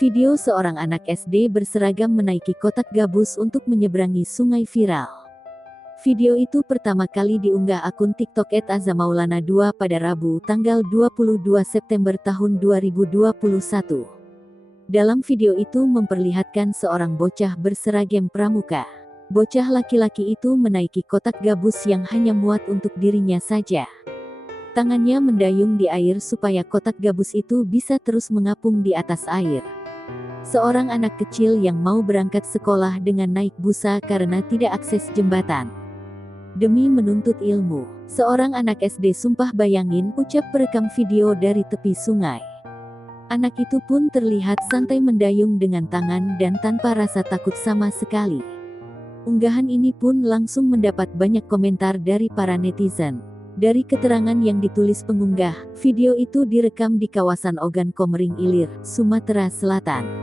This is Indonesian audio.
Video seorang anak SD berseragam menaiki kotak gabus untuk menyeberangi sungai viral. Video itu pertama kali diunggah akun TikTok @azamaulana2 pada Rabu tanggal 22 September tahun 2021. Dalam video itu memperlihatkan seorang bocah berseragam pramuka. Bocah laki-laki itu menaiki kotak gabus yang hanya muat untuk dirinya saja. Tangannya mendayung di air supaya kotak gabus itu bisa terus mengapung di atas air. Seorang anak kecil yang mau berangkat sekolah dengan naik busa karena tidak akses jembatan. Demi menuntut ilmu, seorang anak SD sumpah bayangin ucap perekam video dari tepi sungai. Anak itu pun terlihat santai mendayung dengan tangan dan tanpa rasa takut sama sekali. Unggahan ini pun langsung mendapat banyak komentar dari para netizen. Dari keterangan yang ditulis pengunggah, video itu direkam di kawasan Ogan Komering Ilir, Sumatera Selatan.